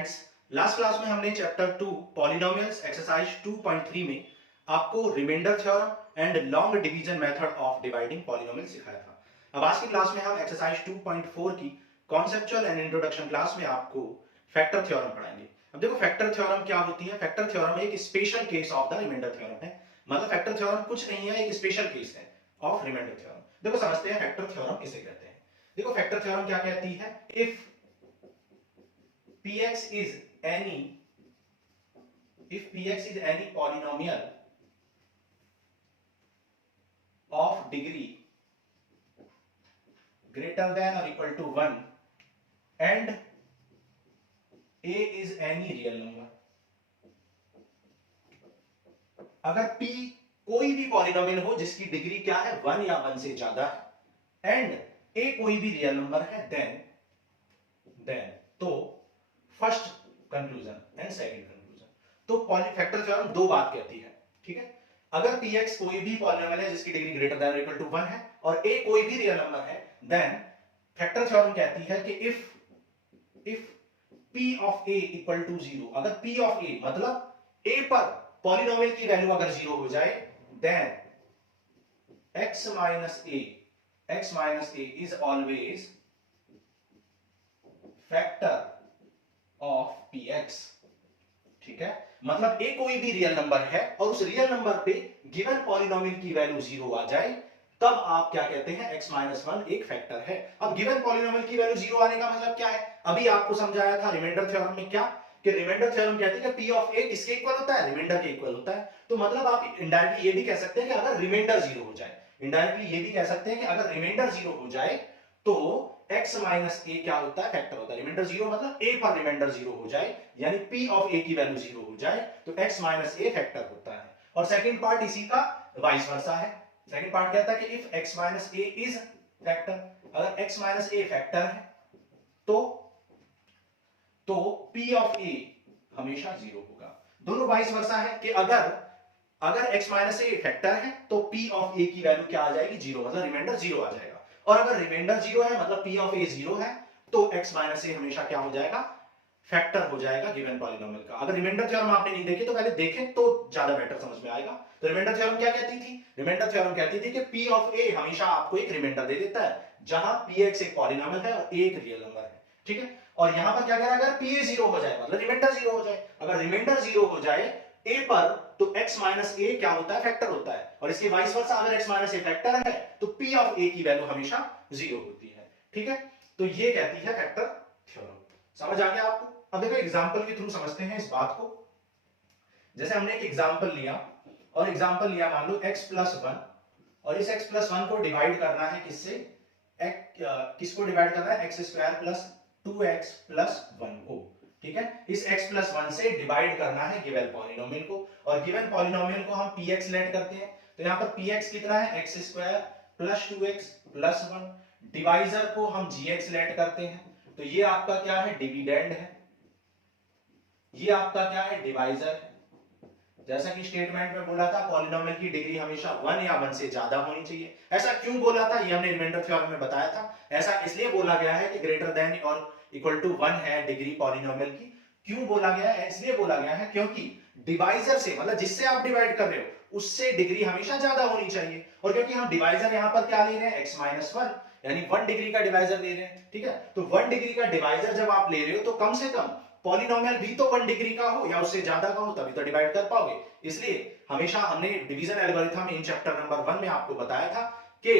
Students, last class में हमने chapter 2 polynomials exercise 2.3 में आपको reminder theorem and long division method of dividing polynomial सिखाया था। अब आज की क्लास में हम एक्सरसाइज 2.4 की कॉन्सेप्चुअल एंड इंट्रोडक्शन क्लास में आपको फैक्टर थ्योरम पढ़ाएंगे। अब देखो फैक्टर थ्योरम क्या होती है। फैक्टर थ्योरम एक special case of the reminder theorem है। मतलब फैक्टर थ्योरम कुछ नहीं है, एक स्पेशल केस है ऑफ रिमाइंडर थ्योरम। देखो समझते हैं फैक्टर थ्योरम किसे कहते हैं। देखो फैक्टर थ्योरम क्या कहती है, if px is any if px is any polynomial of degree greater than or equal to 1 and a is any real number, अगर p कोई भी पॉलिनोमियल हो जिसकी डिग्री क्या है 1 या 1 से ज्यादा है एंड a कोई भी रियल नंबर है देन तो first conclusion and second conclusion. तो फैक्टर थ्योरम दो बात कहती है, ठीक है। अगर px कोई भी पॉलिनोमियल है जिसकी डिग्री ग्रेटर देन और इक्वल टू 1 है और a कोई भी रियल नंबर है, देन फैक्टर थ्योरम कहती है कि if p of a equal to 0, अगर p ऑफ a मतलब a पर पॉलिनोमियल की वैल्यू अगर 0 हो जाए, then x minus a is always factor of px, ठीक है। मतलब a कोई भी रियल नंबर है और उस रियल नंबर पे गिवन पॉलिनोमियल की वैल्यू 0 आ जाए, तब आप क्या कहते हैं x माइनस 1 एक फैक्टर है। अब गिवन पॉलिनोमियल की वैल्यू 0 आने का मतलब क्या है, अभी आपको समझाया था रिमाइंडर थ्योरम में क्या, कि रिमाइंडर थ्योरम कहती है कि p ऑफ a किसके इक्वल होता है, रिमाइंडर के इक्वल होता है। तो मतलब आप इनडायरेक्टली ये भी कह सकते हैं कि अगर रिमाइंडर 0 हो जाए, इनडायरेक्टली ये भी कह सकते हैं कि अगर रिमाइंडर 0 हो जाए तो x माइनस a क्या होता है, फैक्टर होता है। रिमाइंडर 0 मतलब a पर रिमाइंडर 0 हो जाए, यानी p ऑफ a की वैल्यू 0 हो जाए तो x माइनस a फैक्टर होता है। और सेकंड पार्ट इसी का वाइस वर्सा है। सेकंड पार्ट कहता है कि if x minus a is factor, अगर x माइनस a फैक्टर है तो p ऑफ a हमेशा 0 होगा। दोनों वाइस वर्सा है कि अगर x माइनस a फैक्टर है तो p ऑफ a की वैल्यू क्या आ जाएगी, 0, मतलब रिमाइंडर 0 आ जाएगा। और अगर रिमाइंडर 0 है मतलब p ऑफ a 0 है तो x माइनस a हमेशा क्या हो जाएगा, फैक्टर हो जाएगा गिवन पॉलिनोमियल का। अगर रिमाइंडर थ्योरम आपने नहीं देखी तो पहले देखें तो ज्यादा बेटर समझ में आएगा। तो रिमाइंडर थ्योरम क्या कहती थी, रिमाइंडर थ्योरम कहती थी कि p ऑफ a हमेशा आपको एक रिमाइंडर दे देता है जहां px एक पॉलिनोमियल है और a एक रियल नंबर है, ठीक है। और यहां पर क्या कह रहा है, अगर pa 0 हो जाए मतलब रिमाइंडर 0 हो जाए, अगर रिमाइंडर 0 हो जाए a पर तो x माइनस a क्या होता है, फैक्टर होता है। और इसके वाइस वर्सा अगर x माइनस a फैक्टर है तो p ऑफ a की वैल्यू हमेशा 0 होती है, ठीक है। तो ये कहती है फैक्टर थ्योरम। समझ आ गया आपको। अब देखो एग्जांपल के थ्रू समझते हैं इस बात को। जैसे हमने एक एग्जांपल लिया और एग्जांपल लिया मान लो x प्लस 1 और इस x प्लस 1 को डिवाइड करना है किससे, किसको डिवाइड करना है, x square plus 2x plus 1 को, ठीक है। इस x प्लस 1 से डिवाइड करना है गिवन पॉलिनोमियल को और गिवन पॉलिनोमियल को हम px लेट करते हैं। तो यहां पर px कितना है, x square plus 2x plus 1, divisor को हम gx लेट करते हैं। तो ये आपका क्या है, डिविडेंड है, ये आपका क्या है, डिवाइजर है। जैसा कि स्टेटमेंट में बोला था पॉलिनोमियल की डिग्री हमेशा 1 या 1 से ज्यादा होनी चाहिए। ऐसा क्यों बोला था ये हमने रिमाइंडर थ्योरम में बताया था। ऐसा इसलिए बोला गया है कि ग्रेटर देन और इक्वल टू 1 है डिग्री पॉलिनोमियल की। क्यों बोला गया है, इसलिए बोला गया है क्योंकि डिवाइजर से मतलब जिससे आप डिवाइड कर रहे हो उससे डिग्री हमेशा ज्यादा होनी चाहिए। और क्योंकि हम डिवाइजर यहां पर क्या ले रहे हैं, x माइनस 1 यानी 1 डिग्री का डिवाइजर ले रहे हैं, ठीक है। तो 1 डिग्री का डिवाइजर जब आप ले रहे हो तो कम से कम पॉलिनोमियल भी तो 1 डिग्री का हो या उससे ज्यादा का हो, तभी तो डिवाइड कर पाओगे। इसलिए हमेशा हमने division algorithm in chapter number 1 में आपको बताया था कि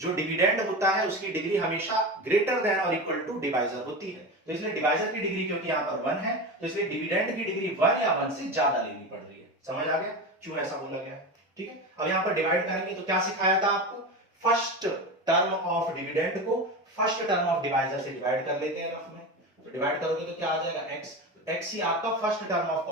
जो डिविडेंड होता है उसकी डिग्री हमेशा ग्रेटर देन और इक्वल टू डिवाइजर होती है। तो इसलिए डिवाइजर की डिग्री क्योंकि यहां पर 1 है तो इसलिए डिविडेंड की डिग्री 1 या 1 से ज्यादा लेनी पड़ रही है। समझ आ गया क्यों ऐसा बोला गया, ठीक है। अब यहां पर डिवाइड करेंगे तो क्या सिखाया था आपको, फर्स्ट टर्म ऑफ डिविडेंड को फर्स्ट टर्म ऑफ डिवाइजर से डिवाइड कर लेते हैं रफ में। तो डिवाइड करोगे तो क्या आ जाएगा, x ही आपका फर्स्ट टर्म ऑफ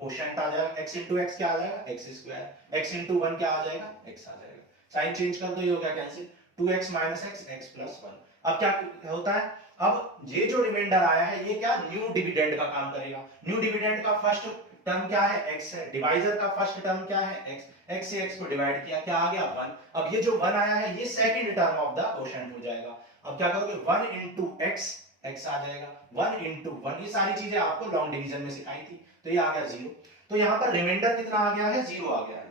कोशेंट आ जाएगा। x into x क्या आ जाएगा, x स्क्वायर, x into 1 क्या आ जाएगा, x आ जाएगा। साइन चेंज कर दो, ये हो गया cancel, 2x minus x, x plus 1। अब क्या होता है, अब ये जो रिमाइंडर आया है ये क्या न्यू डिविडेंड का काम करेगा। न्यू डिविडेंड का फर्स्ट टर्म क्या है, x है। डिवाइजर का फर्स्ट टर्म क्या है, x। x से x को डिवाइड किया, क्या आ गया 1। अब ये जो 1 आया है ये second term of the quotient हो जाएगा। अब क्या करोगे, 1 into x x आ जाएगा 1 इंटू 1, ये सारी चीजें आपको लॉन्ग डिवीजन में सिखाई थी, तो ये आ गया 0। तो यहां पर रिमाइंडर कितना आ गया है, 0 आ गया है,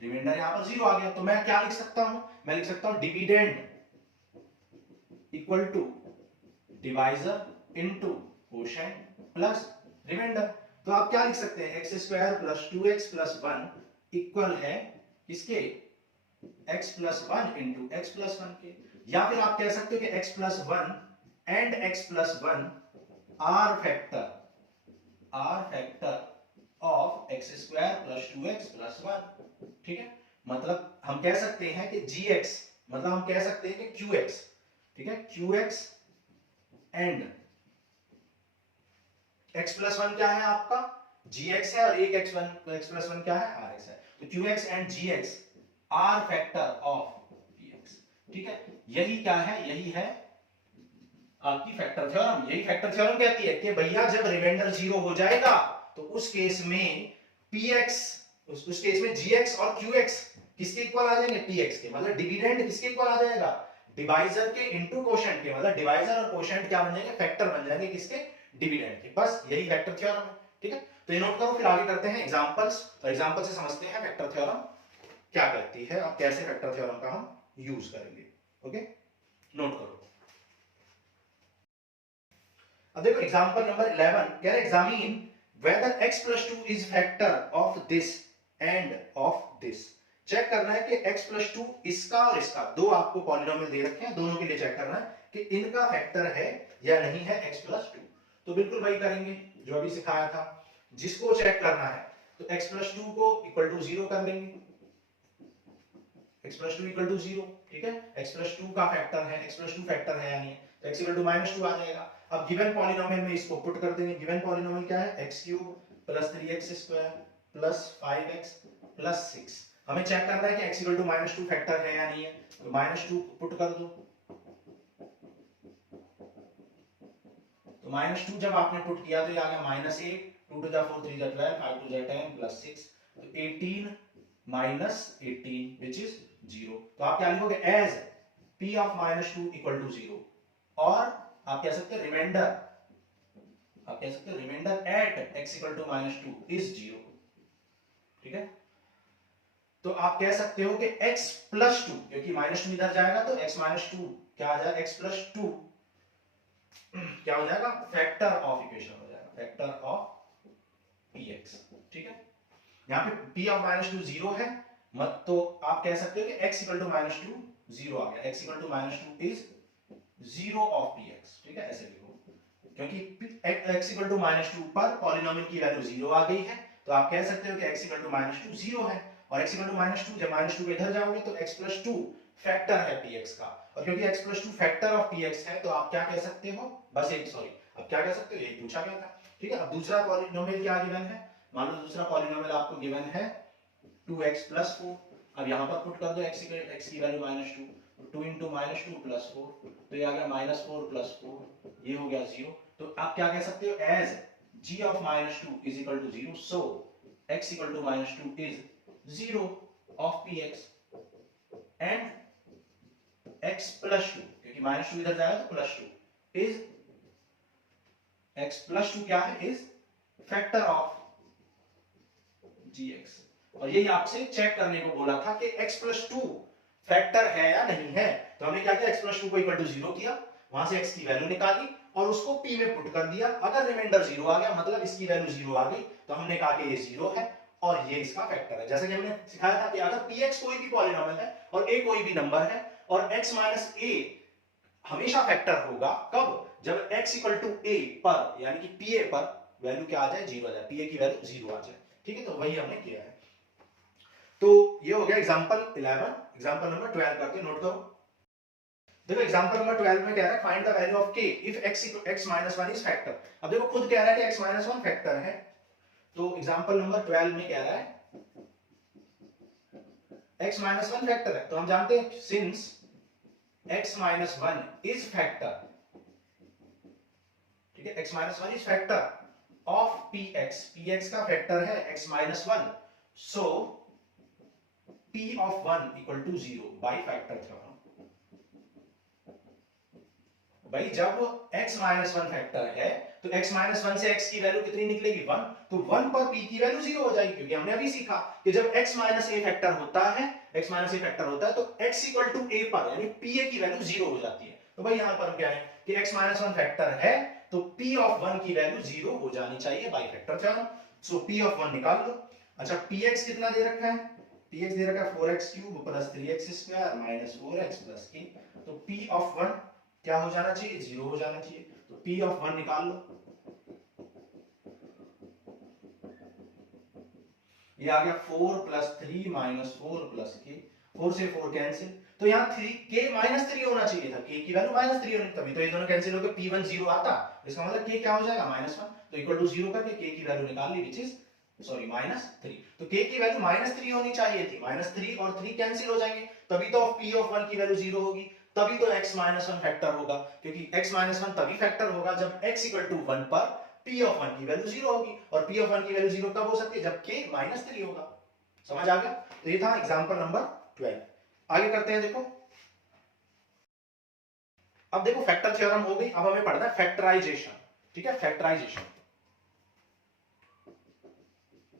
रिमाइंडर यहां पर 0 आ गया। तो मैं क्या लिख सकता हूं, मैं लिख सकता हूं dividend equal to divisor into quotient plus reminder. तो आप क्या लिख सकते हैं, x square plus 2x plus 1 equal है किसके, x plus 1 into x plus 1 के। या फिर आप कह सकते हो कि x plus 1 and x plus 1 are factor of x square plus 2x plus 1। ठीक है, मतलब हम कह सकते हैं कि gx, मतलब हम कह सकते हैं कि qx, ठीक है, qx एंड x प्लस 1 क्या है आपका, gx है, और एक x1, तो x प्लस 1 क्या है, rx है। तो qx and gx are factor of px। ठीक है, यही क्या है, यही है आपकी फैक्टर थ्योरम। यही फैक्टर थ्योरम कहती है कि भैया जब रिमाइंडर 0 हो जाएगा तो उस केस में px, उस केस में gx और qx किसके इक्वल आ जाएंगे, px के, मतलब डिविडेंड किसके इक्वल आ जाएगा, डिवाइजर के इनटू कोशेंट के, मतलब डिवाइजर और कोशेंट क्या बन जाएंगे, फैक्टर बन जाएंगे किसके, डिविडेंड के। बस यही फैक्टर थ्योरम है। ठीक है, तो ये नोट करो, फिर आगे करते हैं एग्जांपल्स। तो एग्जांपल से समझते हैं फैक्टर थ्योरम क्या करती है और कैसे फैक्टर थ्योरम का हम यूज करेंगे। ओके, नोट करो। अब देखो एग्जांपल नंबर 11 कह रहा है examine weather x plus 2 is factor of this and of this। Check करना है कि x plus 2 इसका और इसका, दो आपको पॉलिनोमियल दे रखे हैं, दोनों के लिए चेक करना है कि इनका फैक्टर है या नहीं है x plus 2। तो बिल्कुल वही करेंगे जो अभी सिखाया था, जिसको चेक करना है तो x plus 2 को इक्वल टू 0 कर देंगे, x plus 2 इक्वल टू 0। ठीक है, x plus 2 का फैक्टर है, x plus 2 फैक्टर है या नहीं है, तो x इक्वल टू -2 आ जाएगा। अब गिवन पॉलिनोमियल में इसको पुट कर देंगे, गिवन पॉलिनोमियल क्या है, x³ plus 3x² plus 5x plus 6। हमें चेक करना है कि x इक्वल टू -2 फैक्टर है या नहीं है, तो -2 पुट कर दो। तो -2 जब आपने पुट किया तो ये आ गया -8, 2 to the 4 3 the 12, 5 to the 10 plus 6, तो 18 माइनस 18 विच इज 0। तो आप क्या लिखोगे, as p of -2 equal to 0, और आप कह सकते हैं रिमाइंडर, आप कह सकते हो remainder at x equal to -2 is 0। ठीक है, तो आप कह सकते हो कि x प्लस 2, क्योंकि -2 इधर जाएगा तो x -2 क्या आ जाएगा, x प्लस 2 क्या हो जाएगा, फैक्टर ऑफ इक्वेशन हो जाएगा, फैक्टर ऑफ px। ठीक है, यहाँ पे p ऑफ -2 0 है, मत तो आप कह सकते हो कि x इक्वल टू -2 0 आ गया, x equal to -2 is 0 of px। ठीक है, ऐसे लिखो, क्योंकि x इक्वल टू -2 पर पॉलिनोमियल की वैल्यू 0 आ गई है, तो आप कह सकते हो कि x इक्वल टू -2 0 है, और x इक्वल टू -2, जब -2 के इधर जाओगे तो x प्लस 2 फैक्टर है px का, और क्योंकि x plus 2 factor of px है, तो आप क्या कह सकते हो, बस एक सॉरी, अब क्या कह सकते हो, यही पूछा गया था। ठीक है, अब दूसरा पॉलिनोमियल क्या गिवन है, मान लो दूसरा पॉलिनोमियल आपको गिवन है 2x प्लस 4। अब यहां पर पुट कर दो x की वैल्यू -2, 2 इंटू -2 प्लस 4, तो ये आ गया -4 प्लस 4, ये हो गया 0। तो आप क्या कह सकते हो, as g of -2 is equal to 0, so x equal to -2 is 0 of px and x plus 2, क्योंकि -2 इधर जाएगा तो प्लस 2 इज x प्लस 2 क्या है, इज फैक्टर ऑफ gx। और यही आपसे चेक करने को बोला था कि x प्लस 2 फैक्टर है या नहीं है, तो हमने क्या किया, x प्लस 2 को इक्वल टू 0 किया, वहां से x की वैल्यू निकाली और उसको p में पुट कर दिया। अगर रिमाइंडर 0 आ गया, मतलब इसकी वैल्यू 0 आ गई, तो हमने कहा कि ये 0 है और ये इसका फैक्टर है। जैसे कि हमने सिखाया था कि अगर px कोई भी पॉलिनोमियल है और a कोई भी नंबर है और x माइनस a हमेशा फैक्टर होगा, कब, जब x इक्वल टू a पर, यानी कि pa पर वैल्यू क्या आ जाए, 0 आ जाए, pa की वैल्यू 0 आ जाए। ठीक है, तो वही हमने किया है। तो ये हो गया एग्जांपल 11। एग्जांपल नंबर 12 करके नोट करो। देखो एग्जांपल नंबर 12 में कह रहा है find the value of k if x minus 1 is factor. अब देखो खुद कह रहा है कि x माइनस 1 फैक्टर है, तो एग्जांपल नंबर 12 में कह रहा है x माइनस 1 फैक्टर है, तो हम जानते हैं since x minus 1 is factor, ठीक है, x minus 1 is factor of px का फैक्टर है x minus 1, so p of 1 equal to 0 by factor theorem। भाई जब x माइनस वन फैक्टर है तो x माइनस वन से x की वैल्यू कितनी निकलेगी 1, तो 1 पर p की वैल्यू 0 हो जाएगी, क्योंकि हमने अभी सीखा कि जब x माइनस a फैक्टर होता है, x माइनस a फैक्टर होता है तो x इक्वल टू a पर यानी pa की वैल्यू 0 हो जाती है। तो भाई यहां पर क्या है कि x माइनस वन फैक्टर है तो p ऑफ 1 की वैल्यू 0 हो जानी चाहिए by factor theorem. So p of 1 निकाल लो। अच्छा px कितना दे रखा है, px दे रखा है 4x cube plus 3x square minus 4x plus k। तो p ऑफ 1 क्या हो जाना चाहिए, 0 हो जाना चाहिए। तो p ऑफ 1 निकाल लो, ये आ गया 4 प्लस 3 माइनस 4 प्लस k, 4 से 4 कैंसिल, तो यहाँ 3 k माइनस 3 होना चाहिए था, k की वैल्यू माइनस 3 होनी, तभी तो ये दोनों कैंसिल हो गए, p1 0 आता, इसका मतलब k क्या हो जाएगा माइनस 1, तो इक्वल टू 0 करके k की वैल्यू निकाल ली, विच इज सॉरी माइनस 3। तो k की वैल्यू माइनस 3 होनी चाहिए थी, माइनस 3 और 3 कैंसिल हो जाएंगे, तभी तो p ऑफ 1 की वैल्यू 0 होगी, तभी तो x माइनस 1 फैक्टर होगा, क्योंकि x माइनस 1 तभी फैक्टर होगा जब x इक्वल टू 1 पर p ऑफ 1 की वैल्यू 0 होगी, और p ऑफ 1 की वैल्यू 0 कब हो सकती है, जब k माइनस 3 होगा। समझ आ गया? तो ये था एग्जांपल नंबर 12। आगे करते हैं, देखो अब देखो फैक्टर थ्योरम हो गई, अब हमें पढ़ना है फैक्टराइजेशन। ठीक है, फैक्टराइजेशन,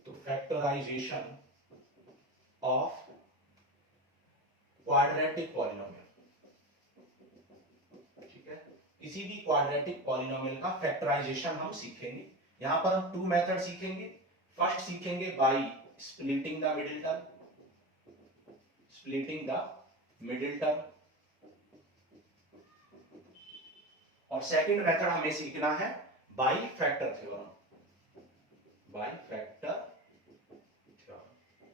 तो फैक्टराइजेशन ऑफ क्वाड्रेटिक पॉलिनोमियल। ठीक है, किसी भी क्वाड्रेटिक पॉलिनोमियल का फैक्टराइजेशन हम सीखेंगे। यहां पर हम 2 मेथड सीखेंगे। फर्स्ट सीखेंगे bye splitting the middle term, splitting the middle term, और सेकंड मेथड हमें सीखना है by factor theorem, by factor theorem.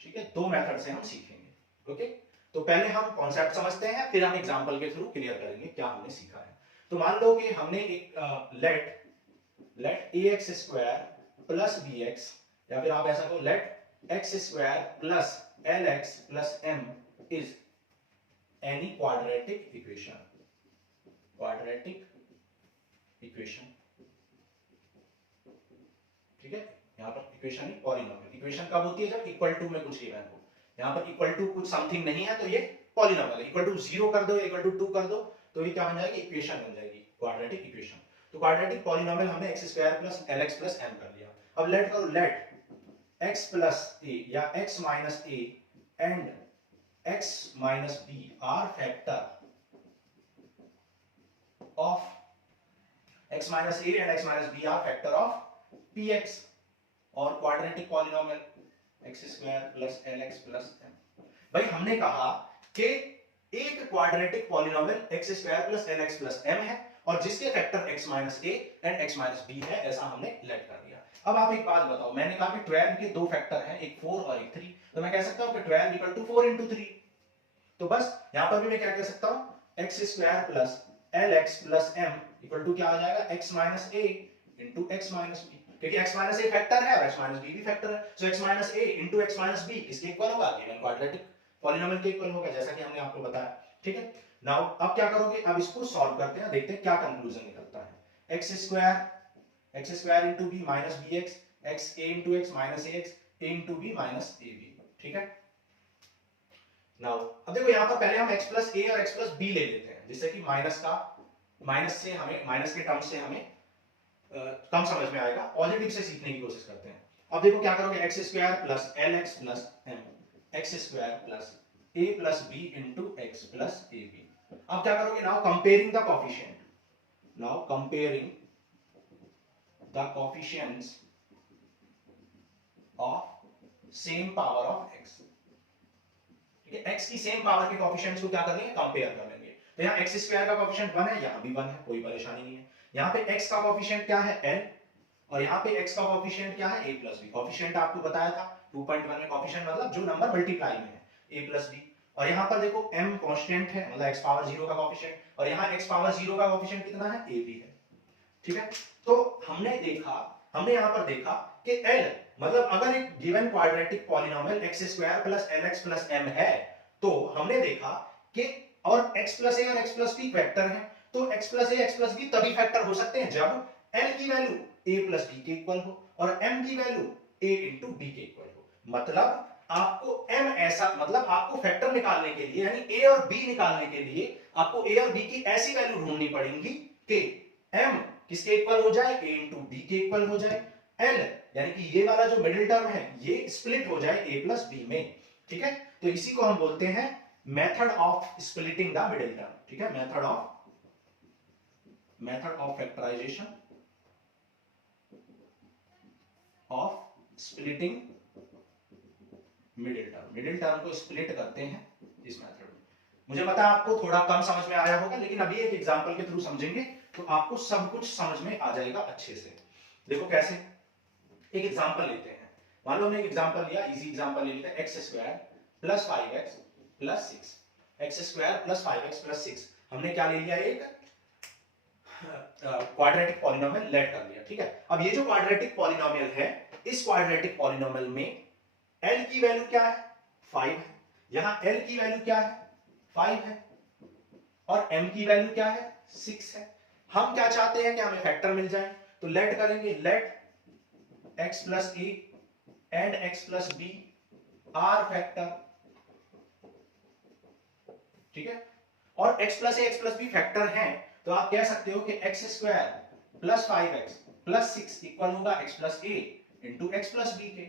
ठीक है, 2 मेथड से हम सीखेंगे। ओके, तो पहले हम कॉन्सेप्ट समझते हैं, फिर हम एग्जांपल के थ्रू क्लियर करेंगे क्या हमने सीखा है। तो मान लो कि हमने एक let ax square plus bx, या फिर आप ऐसा कहो let x square plus lx plus m is any quadratic equation, quadratic equation. ठीक है, यहां पर इक्वेशन ही पॉलिनोमियल, इक्वेशन कब होती है, जब इक्वल टू में कुछ गिवन हो। यहां पर इक्वल टू कुछ समथिंग नहीं है तो ये पॉलिनोमियल है, इक्वल टू 0 कर दो, इक्वल टू 2 कर दो, तो ये क्या बन जाएगी, इक्वेशन बन जाएगी, क्वाड्रेटिक इक्वेशन। तो क्वाड्रेटिक पॉलिनोमियल हमने x square plus lx plus m कर लिया। अब लेट करो लेट x प्लस a या x minus a and x minus b are factor of x minus a and x minus b are factor of px, और quadratic polynomial x square plus lx plus m। भाई हमने कहा कि एक quadratic polynomial x square plus lx plus m है और जिसके factor x minus a and x minus b है, ऐसा हमने लेट कर दिया। अब आप एक बात बताओ, मैंने कहा कि 12 के दो फैक्टर हैं, एक 4 और एक 3, तो मैं कह सकता हूं कि 12 इक्वल टू 4 into 3। तो बस यहां पर भी मैं क्या कह सकता हूं, x square plus lx plus m equal to क्या आ जाएगा, x minus a into x minus b, क्योंकि x माइनस a फैक्टर है और x माइनस b भी फैक्टर है, so x minus a into x minus b किसके equal होगा, गिवन क्वाड्रेटिक पॉलिनोमियल के इक्वल होगा, जैसा कि हमने आपको बताया। ठीक है, नाउ अब क्या करोगे, अब इसको सॉल्व करते हैं, देखते हैं क्या कंक्लूजन निकलता है। x square into b minus bx, x a into x minus ax, a into b minus ab। ठीक है, नाउ अब देखो यहां पर पहले हम x प्लस a और x प्लस b ले लेते हैं, जिससे कि माइनस से हमें, माइनस के टर्म से हमें कम समझ में आएगा, पॉजिटिव से सीखने की कोशिश करते हैं। अब देखो क्या करोगे, x square plus lx plus m, x square plus a plus b into x plus ab। अब क्या करोगे, now comparing the coefficient, now comparing the coefficients of same power of x। ठीक है, x की सेम पावर के coefficients को क्या कर लेंगे, कंपेयर कर लेंगे। तो यहाँ x स्क्वायर का कोफिशिएंट 1 है, यहाँ भी 1 है, कोई परेशानी नहीं है। यहाँ पे x का कोफिशिएंट क्या है, l, और यहाँ पे x का कोफिशिएंट क्या है, a प्लस b। कोफिशिएंट आपको बताया था 2.1 में, कोफिशिएंट मतलब जो नंबर मल्टीप्लाई में है, a प्लस b। और यहाँ पर देखो m कांस्टेंट है, मतलब x पावर 0 का कोफिशिएंट, और यहाँ x पावर 0 का कोफिशिएंट कितना है, a भी है। ठीक है, तो हमने यहाँ पर देखा कि l मतलब अगर एक given quadratic polynomial x square plus lx plus m है, तो हमने देखा कि और x प्लस a और x प्लस b वेक्टर है, तो x plus a x plus b तभी फैक्टर हो सकते हैं जब l की वैल्यू a प्लस b के इक्वल हो और m की वैल्यू a इंटू b के इक्वल हो। मतलब आपको m ऐसा, मतलब आपको फैक्टर निकालने के लिए यानी a और b निकालने के लिए आपको a और b की ऐसी वैल्यू ढूंढनी पड़ेगी कि m किसके इक्वल हो जाए, a इंटू b के इक्वल हो जाए, l यानी कि ये वाला जो मिडिल टर्म है ये स्प्लिट हो जाए a प्लस b में। ठीक है, तो इसी को हम बोलते हैं method of splitting the middle term. ठीक है, method of factorisation of splitting middle term को स्प्लिट करते हैं इस मेथड में। मुझे पता है आपको थोड़ा कम समझ में आया होगा, लेकिन अभी एक एग्जांपल के थ्रू समझेंगे तो आपको सब कुछ समझ में आ जाएगा अच्छे से। देखो कैसे, एक एग्जांपल लेते हैं। मान लो हमने एक एग्जांपल लिया, इजी एग्जांपल ले लेते हैं, x square plus 5x plus 6। x square plus 5x plus 6 हमने क्या ले लिया, एक क्वाड्रेटिक पॉलिनोमियल लेट कर लिया। ठीक है, अब ये जो क्वाड्रेटिक पॉलिनोमियल है, इस क्वाड्रेटिक पॉलिनोमियल में l की वैल्यू क्या है, 5 है। यहां l की वैल्यू क्या है, 5 है, और m की वैल्यू क्या है, 6 है। हम क्या चाहते हैं कि हमें फैक्टर मिल जाए, तो लेट करेंगे, let x plus a and x plus b are factor. ठीक है, और x plus a x plus b factor हैं, तो आप कह सकते हो कि x square plus 5x plus 6 equal होगा x plus a into x plus b के।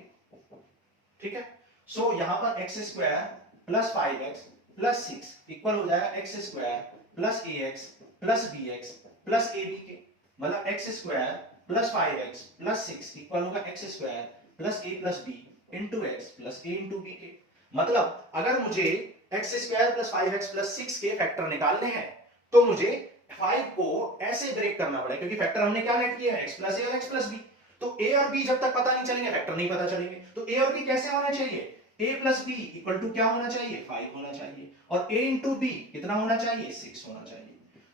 ठीक है, सो यहां पर x square plus 5x plus 6 equal हो जाएगा x square plus ax plus bx plus ab के। मतलब x square plus 5x plus 6 equal होगा x square plus a plus b into x plus a into b के। मतलब अगर मुझे x square plus 5x plus 6 के factor निकालने हैं तो मुझे 5 को ऐसे ब्रेक करना पड़ेगा, क्योंकि फैक्टर हमने क्या लेट किया है, x प्लस a और x प्लस b। तो a और b जब तक पता नहीं चलेंगे फैक्टर नहीं पता चलेंगे। तो a और b कैसे होना चाहिए, a plus b equal to क्या होना चाहिए, 5 होना चाहिए, और a इंटू b कितना होना चाहिए, 6 होना चाहिए।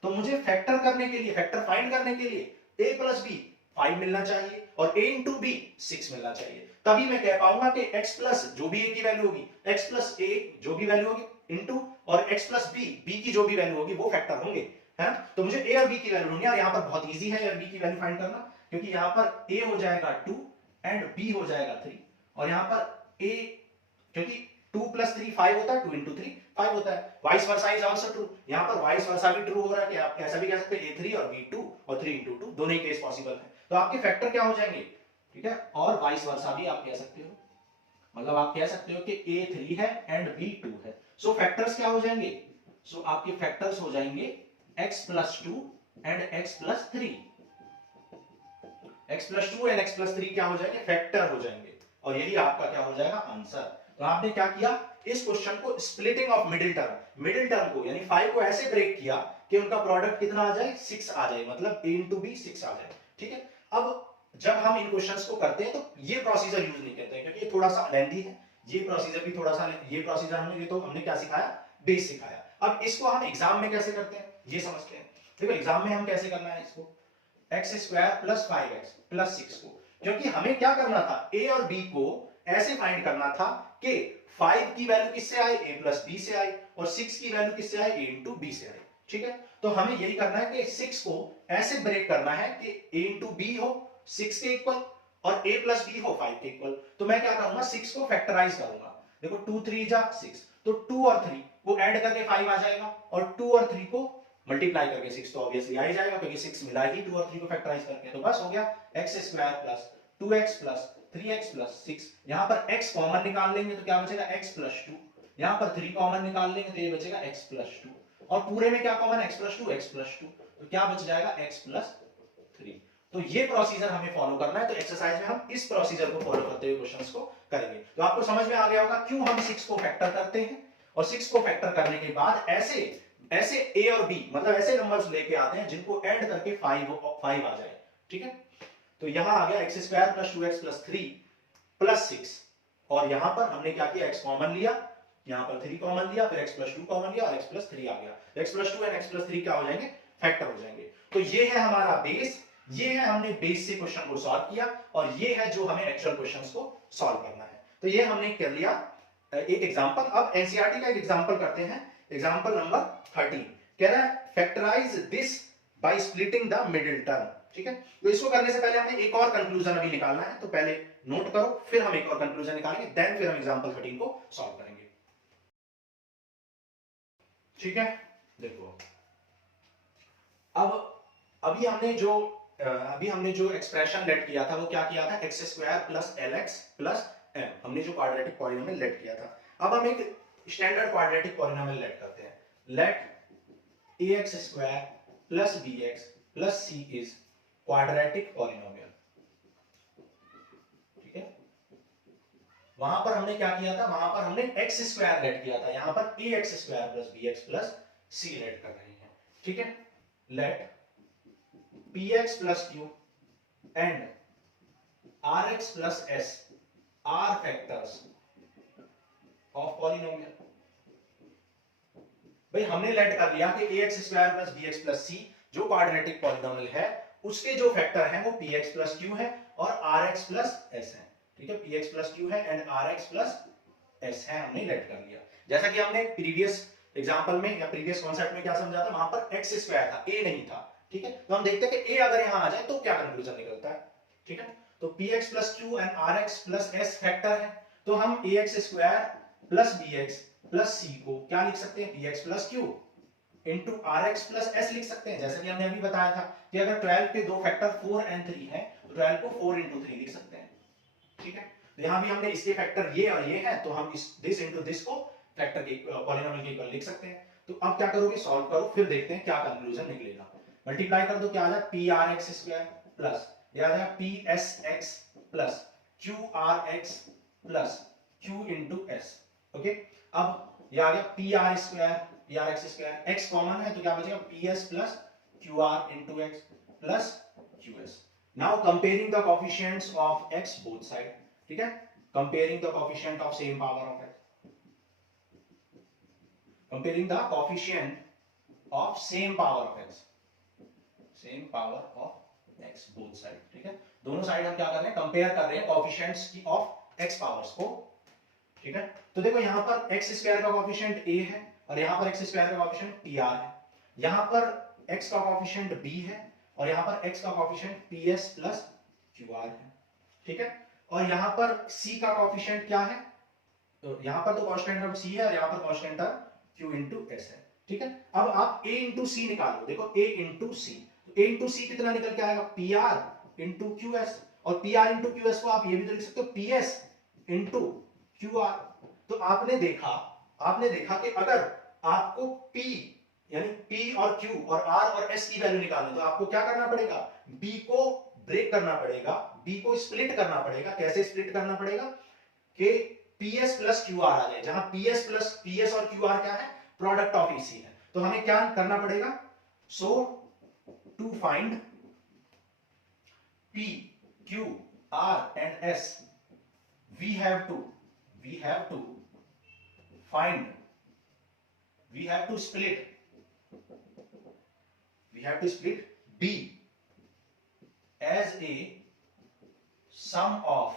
तो मुझे फैक्टर करने के लिए, फैक्टर फाइंड करने के लिए a प्लस b 5 मिलना चाहिए और a इंटू b 6 मिलना चाहिए। तभी मैं कह पाऊंगा कि x प्लस जो भी a की वैल्यू होगी, x प्लस a जो भी वैल्यू होगी इंटू और x प्लस b b की जो भी वैल्यू होगी वो फैक्टर होंगे, है ना। तो मुझे a और b की वैल्यू ढूंढनी है, और यहाँ पर बहुत इजी है a और b की वैल्यू फाइंड करना, क्योंकि यहाँ पर a हो जाएगा 2 एंड b हो जाएगा 3, और यहाँ पर a, क्योंकि 2 प्लस 3 5 होता है, 2 इंटू 3 5 होता है। Vice versa is also true, यहाँ पर वाइस वर्सा भी ट्रू हो रहा है कि आप ऐसा भी कह सकते हैं a3 और b2 और 3 इंटू 2 दोनों ही केस पॉसिबल है। तो आपके फैक्टर क्या हो जाएंगे, ठीक है, और वाइस वर्सा भी आप कह सकते हो। मतलब आप कह सकते हो कि a3 है एंड b2 है। सो फैक्टर्स क्या हो जाएंगे, सो आपके फैक्टर्स हो जाएंगे x plus 2 and x plus 3। x plus 2 and x plus 3 क्या हो जाएंगे, फैक्टर हो जाएंगे, और यही आपका क्या हो जाएगा, आंसर। तो आपने क्या किया, इस क्वेश्चन को स्प्लिटिंग ऑफ मिडिल टर्म को यानी 5 को ऐसे ब्रेक किया कि उनका प्रोडक्ट कितना आ जाए, 6 आ जाए, मतलब a इंटू b 6 आ जाए। ठीक है, अब जब हम इन क्वेश्चंस को करते हैं तो ये प्रोसीजर यूज नहीं करते हैं, क्योंकि ये थोड़ा सा लेंथी है, ये प्रोसीजर भी थोड़ा सा, ये प्रोसीजर हमने क्या सिखाया, बेस सिखाया। अब इसको हम एग्जाम में कैसे करते हैं ये समझते हैं। देखो एग्जाम में हम कैसे करना है इसको, x square plus 5x plus 6 को, क्योंकि हमें क्या करना था, a और b को ऐसे फाइंड करना था कि 5 की वैल्यू किससे आई, a प्लस b से आई, और 6 की वैल्यू किससे आई, a इंटू b से आई। ठीक है, तो हमें यही करना है कि 6 को ऐसे ब्रेक करना है कि a इंटू b हो 6 के इक्वल और a प्लस b हो 5 के इक्वल। तो मैं क्या करूंगा, 6 को फैक्टराइज करूंगा। देखो 2 3 जा 6, तो 2 और 3 को ऐड करके 5 आ जाएगा, और 2 और 3 को मल्टीप्लाई करके 6 तो ऑब्वियसली आ ही जाएगा, क्योंकि 6 मिला ही 2 और 3 को फैक्टराइज करके। तो बस हो गया x square plus 2x plus 3x plus 6। यहां पर x कॉमन निकाल लेंगे तो क्या बचेगा, x प्लस 2। यहां पर 3 कॉमन निकाल लेंगे तो ये बचेगा x प्लस 2, और पूरे में क्या common, x plus 2 x plus 2, तो क्या बच जाएगा, x प्लस 3। तो ये प्रोसीजर हमें फॉलो करना है। तो एक्सरसाइज में हम इस प्रोसीजर को फॉलो करते हुए क्वेश्चंस को करेंगे। तो आपको समझ में आ गया होगा क्यों हम 6 को फैक्टर करते हैं, और 6 को फैक्टर करने के बाद ऐसे a और b मतलब ऐसे नंबर्स लेके आते हैं जिनको ऐड करके 5 आ जाए। ठीक है, तो यहां आ गया x square plus 2x plus 3 plus 6, और यहां पर हमने क्या किया, x कॉमन लिया, यहां पर 3 कॉमन लिया, फिर x प्लस 2 कॉमन लिया और x प्लस 3 आ गया। x plus 2 and x plus 3 क्या हो जाएंगे, फैक्टर हो जाएंगे। तो ये है हमारा बेस, ये है हमने बेस से क्वेश्चन को सॉल्व किया, और ये है जो हमें एक्चुअल क्वेश्चंस को सॉल्व करना है। तो ये हमने कर लिया एक एग्जांपल। अब एनसीईआरटी का एक एग्जांपल करते हैं, एग्जांपल नंबर 13 कह रहा है factorise this by splitting the middle term. ठीक है। तो इसको करने से पहले हमें एक और कंक्लूजन अभी निकालना है, तो पहले नोट करो, फिर हम एक और कंक्लूजन निकालेंगे, देन फिर हम एग्जांपल 13 को सॉल्व करेंगे। ठीक है, देखो अब अभी हमने जो एक्सप्रेशन लेट किया था वो क्या किया था, x square plus l x plus m, हमने जो क्वाड्रेटिक पॉलिनोमियल लेट किया था। अब हम एक स्टैंडर्ड क्वाड्रेटिक पॉलिनोमियल लेट करते हैं, let a x square plus b x plus c is quadratic polynomial. ठीक है, वहां पर हमने क्या किया था, वहां पर हमने एक्स स्क्वायर लेट किया था, यहां पर a x square plus b x plus c let कर रहे हैं। ठीक है, let px plus q and rx plus s are factors of polynomial। भाई हमने लेट कर लिया कि ax square plus bx plus c जो क्वाड्रेटिक पॉलिनोमियल है उसके जो फैक्टर हैं वो px प्लस q है और rx प्लस s है। ठीक है, px प्लस q है एंड rx प्लस s है, हमने लेट कर लिया। जैसा कि हमने प्रीवियस एग्जांपल में या प्रीवियस कॉन्सेप्ट में क्या समझा था, वहां पर x स्क्वायर था, a नहीं था। ठीक है, तो हम देखते हैं कि a अगर यहां आ जाए तो क्या कंक्लूजन निकलता है। ठीक है, तो px plus q and rx plus s factor है, तो हम ax square plus bx plus c को क्या लिख सकते हैं, px plus q into rx plus s लिख सकते हैं। जैसे कि हमने अभी बताया था कि अगर 12 के दो फैक्टर 4 एंड 3 है तो 12 को 4 इंटू 3 लिख सकते हैं। ठीक है, तो यहां भी हमने इसके फैक्टर ये और ये है, तो हम इस दिस इंटू दिस को फैक्टर के पॉलिनोमियल के इक्वल लिख सकते हैं। तो अब क्या करोगे, सॉल्व करो, फिर देखते हैं क्या कंक्लूजन निकलेगा। मल्टीप्लाई कर दो, क्या आ जाए, P R x square plus ये आ जाए P S x plus Q R x plus Q into S. Okay, अब ये आ गया P R square P R x square, x common है तो क्या बचेगा, P S plus Q R into x plus Q S. Now comparing the coefficients of x both side. ठीक है, comparing the coefficient of same power of x, comparing the coefficient of same power of x, same power of x both side. ठीक है, दोनों side हम क्या कर रहे हैं, कंपेयर कर रहे हैं कोफिशिएंट्स की ऑफ एक्स पावर्स को। ठीक है, तो देखो यहां पर एक्स स्क्वायर का कोफिशिएंट a है और यहां पर एक्स स्क्वायर का कोफिशिएंट pr है, यहां पर x का कोफिशिएंट b है और यहां पर x का कोफिशिएंट ps प्लस qr है। ठीक है, और यहां पर c का कोफिशिएंट क्या है, तो यहां पर तो कांस्टेंट टर्म c है और यहां पर constant term q into s है। ठीक है, अब आप a इंटू सी निकालो, देखो a इंटू सी, तो a इंटू सी कितना निकल के आएगा, pr इंटू qs, और pr इंटू qs को आप ये भी तो लिख सकते हो ps इंटू qr। तो आपने देखा कि अगर आपको p यानी p और q और r और s की वैल्यू निकालनी तो आपको क्या करना पड़ेगा, b को ब्रेक करना पड़ेगा, b को स्प्लिट करना पड़ेगा। कैसे स्प्लिट करना पड़ेगा कि ps प्लस qr आ जाए, जहां ps और qr क्या है, प्रोडक्ट ऑफ ईसी है। तो हमें क्या करना पड़ेगा, so to find p q r and s we have to find we have to split b as a sum of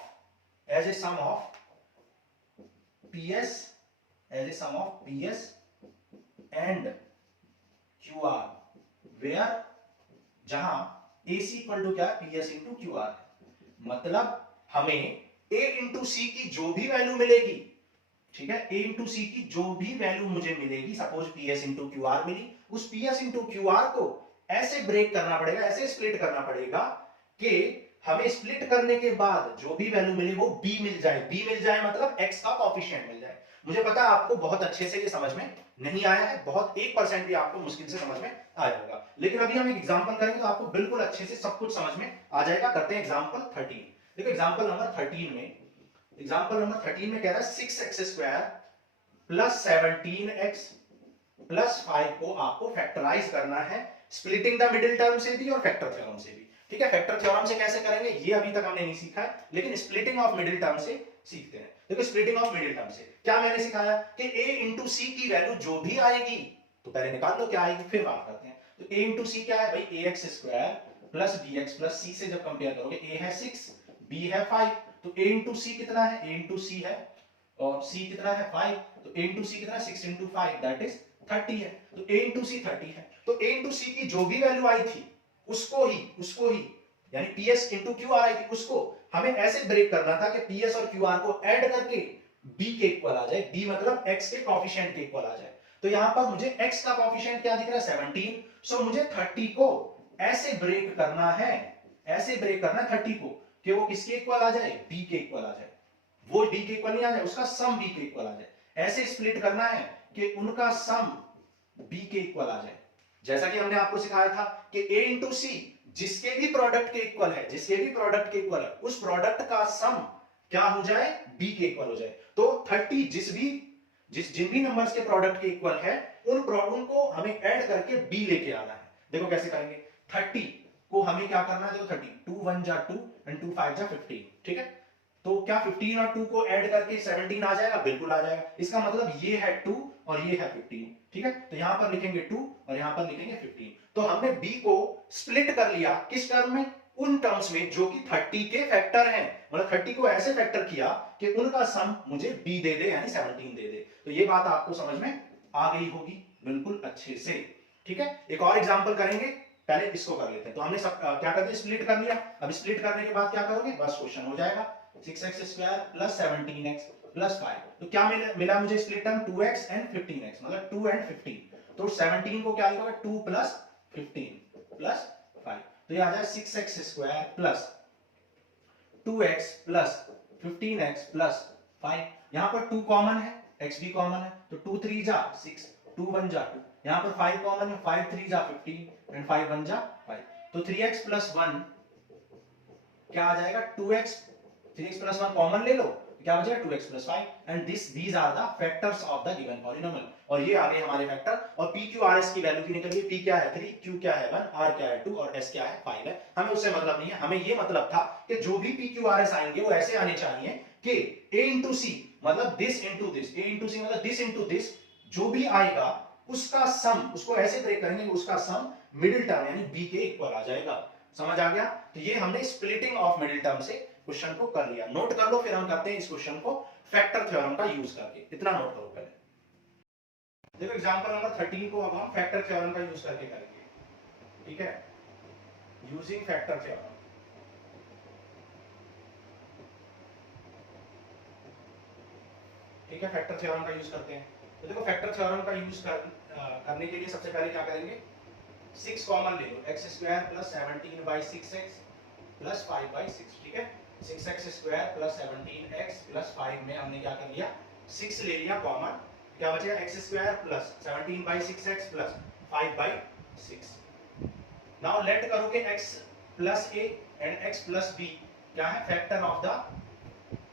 ps and qr, where जहां ac इक्वल टू क्या है, ps into q are. मतलब हमें a into सी की जो भी value मिलेगी, ठीक है, a इंटू सी की जो भी वैल्यू मुझे मिलेगी, suppose ps into q r मिली, उस ps इंटू क्यू आर को ऐसे ब्रेक करना पड़ेगा, ऐसे स्प्लिट करना पड़ेगा कि हमें स्प्लिट करने के बाद जो भी वैल्यू मिले वो b मिल जाए, मतलब x का कोफिशिएंट मिल जाए। मुझे पता है आपको बहुत अच्छे से ये समझ में नहीं आया है, बहुत 1% भी आपको मुश्किल से समझ में आया होगा, लेकिन अभी हम एक एग्जांपल करेंगे तो आपको बिल्कुल अच्छे से सब कुछ समझ में आ जाएगा। करते हैं एग्जांपल 13। देखो एग्जांपल नंबर 13 में कह रहा है 6x square plus 17x plus 5 को आपको फैक्टराइज करना है, स्प्लिटिंग द मिडिल टर्म से भी और फैक्टर थ्योरम से भी। ठीक है, फैक्टर थ्योरम से कैसे करेंगे ये अभी तक हमने नहीं सीखा है, लेकिन स्प्लिटिंग ऑफ मिडिल टर्म से सीखते हैं। देखो स्प्लिटिंग ऑफ मिडिल टर्म से क्या मैंने सिखाया कि a इंटू सी की वैल्यू जो भी आएगी तो पहले निकाल लो क्या आएगी, फिर बात करते हैं। तो a इंटू सी क्या है भाई, ax square plus bx plus c से जब कंपेयर करोगे, a है 6 b है 5, तो a इंटू सी कितना है, a इंटू सी है और c कितना है 5, तो a इंटू सी कितना है 6 इंटू 5 दैट इज 30 है, तो a इंटू सी 30 है। तो a इंटू सी की जो भी वैल्यू आई थी उसको ही यानी PS इंटू क्यू आर आई थी, उसको हमें ऐसे ब्रेक करना था कि PS और QR को ऐड करके B के इक्वल आ जाए। B मतलब X के कोफिशिएंट के इक्वल आ जाए। तो यहां पर मुझे X का कोफिशिएंट क्या दिख रहा है 17, सो मुझे 30 को ऐसे ब्रेक करना है, ऐसे ब्रेक करना है 30 को कि वो किसके इक्वल आ जाए, B के इक्वल आ जाए। वो B के इक्वल नहीं आ जाए, उसका सम B के इक्वल आ जाए। ऐसे स्प्लिट करना है कि उनका सम B के इक्वल आ जाए। जैसा कि हमने आपको सिखाया था कि A इंटू सी जिसके भी प्रोडक्ट के इक्वल है, जिसके भी प्रोडक्ट के इक्वल है, उस प्रोडक्ट का सम क्या हो जाए, B के इक्वल हो जाए। तो 30 जिन भी नंबर्स के प्रोडक्ट के इक्वल है उनको हमें ऐड करके B लेके आना है। देखो कैसे करेंगे, 30 को हमें क्या करना है, देखो 30 2 1 जा 2 एंड 2 5 जा 15, ठीक है। तो क्या 15 और 2 को ऐड करके 17 आ जाएगा, बिल्कुल आ जाएगा। इसका मतलब ये है 2 और ये है 15, ठीक है। तो यहां पर लिखेंगे 2 और यहां पर लिखेंगे 15। तो हमने B को स्प्लिट कर लिया किस टर्म में, उन टर्म्स में जो कि 30 के फैक्टर हैं। मतलब 30 को ऐसे फैक्टर किया कि उनका सम मुझे B दे दे, यानी 17 दे दे। तो ये बात आपको समझ में आ गई होगी बिल्कुल अच्छे से, ठीक है। एक और एग्जांपल करेंगे, पहले इसको कर लेते हैं। तो हमने सब क्या करते हैं, स्प्लिट कर लिया। अब स्प्लिट करने के बाद क्या करोगे, बस क्वेश्चन हो जाएगा 6x² प्लस 17x प्लस 5। तो क्या मिला मुझे split term 2x and 15x, मतलब 2 एंड 15। तो 17 को क्या लिखोगे, 2 प्लस 15 प्लस 5। तो ये आ जाए 6x² plus 2x plus 15x plus 5। यहां पर 2 कॉमन है, x भी कॉमन है, तो 2 3 जा 6, 2 1 जा 2। यहां पर 5 कॉमन है, 5 3 जा 15 एंड 5 1 जा 5। तो 3x प्लस 1 क्या आ जाएगा, 2x। 3x प्लस 1 कॉमन ले लो, क्या हो जाएगा 2x plus 5 and these are the factors of the given polynomial. और ये आ गए हमारे फैक्टर। और p q r s की वैल्यू की निकल गई। p क्या है 3, q क्या है 1, r क्या है 2 और s क्या है 5 है। हमें उससे मतलब नहीं है, हमें ये मतलब था कि जो भी p q r s आएंगे वो ऐसे आने चाहिए कि a into c मतलब this into this, a into c मतलब this into this, जो भी आएगा उसका सम, उसको ऐसे ब्रेक करेंगे कि उसका सम मिडिल टर्म यानी b के इक्वल आ जाएगा। समझ आ गया। तो ये हमने स्प्लिटिंग ऑफ मिडिल टर्म से क्वेश्चन को कर लिया। नोट कर लो, फिर हम करते हैं इस क्वेश्चन को फैक्टर थ्योरम का यूज करके। इतना नोट करो पहले। देखो एग्जांपल नंबर 13 को अब हम फैक्टर थ्योरम का यूज करके करेंगे, ठीक है, यूजिंग फैक्टर थ्योरम। ठीक है, फैक्टर थ्योरम का यूज करते हैं। तो देखो फैक्टर थ्योरम का यूज करने के लिए सबसे पहले क्या करेंगे, 6 कॉमन ले लो, x² प्लस 17/6x प्लस 5/6, ठीक है। 6x² प्लस 17x प्लस 5 में हमने क्या कर लिया, 6 ले लिया कॉमन। क्या बचेगा, x² plus 17/6x plus 5/6। Now let करोगे x plus a and x plus b क्या है, फैक्टर ऑफ द